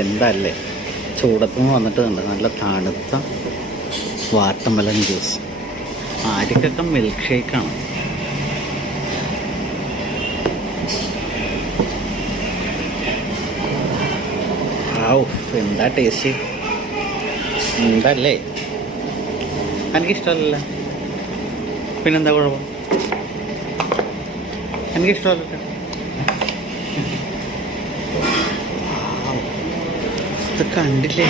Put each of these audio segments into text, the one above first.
എന്തല്ലേ? ചൂടത്തുനിന്ന് വന്നിട്ടുണ്ട് നല്ല തണുത്ത വാട്ടർമെലൺ ജ്യൂസ്. ആരിക്കൊക്കെ മിൽക്ക് ഷേക്കാണ് എന്താ ടേസ്റ്റ് എന്തല്ലേ? എനിക്കിഷ്ടമല്ല പിന്നെന്താ കുഴപ്പം? എനിക്കിഷ്ടമല്ല ഇത് കണ്ടില്ലേ?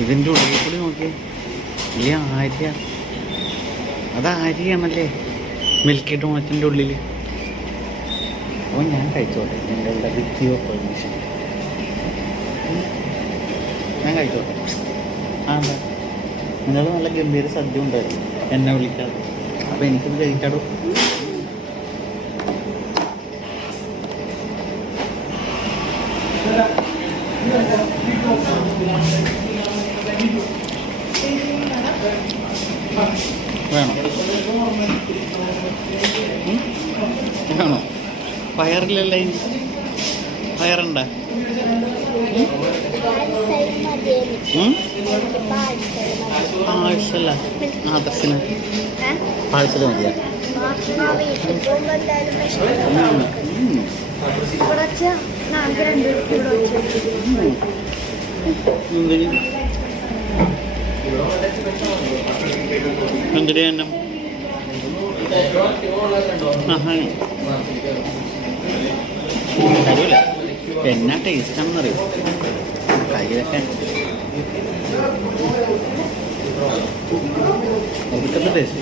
ഇതിന്റെ ഉള്ളിൽ കൂടി നോക്കിയേ. ഇല്ല ആര്യ. അത് ആര്യാണല്ലേ? മിൽക്കി ഡോണറ്റിന്റെ ഉള്ളിൽ അപ്പോൾ ഞാൻ കഴിച്ചോട്ടെ. എന്റെ ഉള്ള യുവർ പെർമിഷൻ ഞാൻ കഴിച്ചോട്ടെ. ആ എന്താ? നിങ്ങൾ നല്ല ഗംഭീര സദ്യ ഉണ്ടായിരുന്നു. എന്നെ വിളിക്കാതെ. അപ്പോൾ എനിക്കിത് കഴിക്കാടോ? Thank ഉം? വേണോ? പയറില്ലല്ലേ ഇനി? പയറുണ്ട പാഴ്സല ആദർശന്. പാഴ്സൽ മതിയാ? ഉം. ഉം. എന്തിന് എന്തിന് തന്നെ ആഹാ തരൂല എന്നാ ടേസ്റ്റ് ആണെന്നറിയോ കയ്യിലൊക്കെ ഒതുക്കത്തെ ടേസ്റ്റ്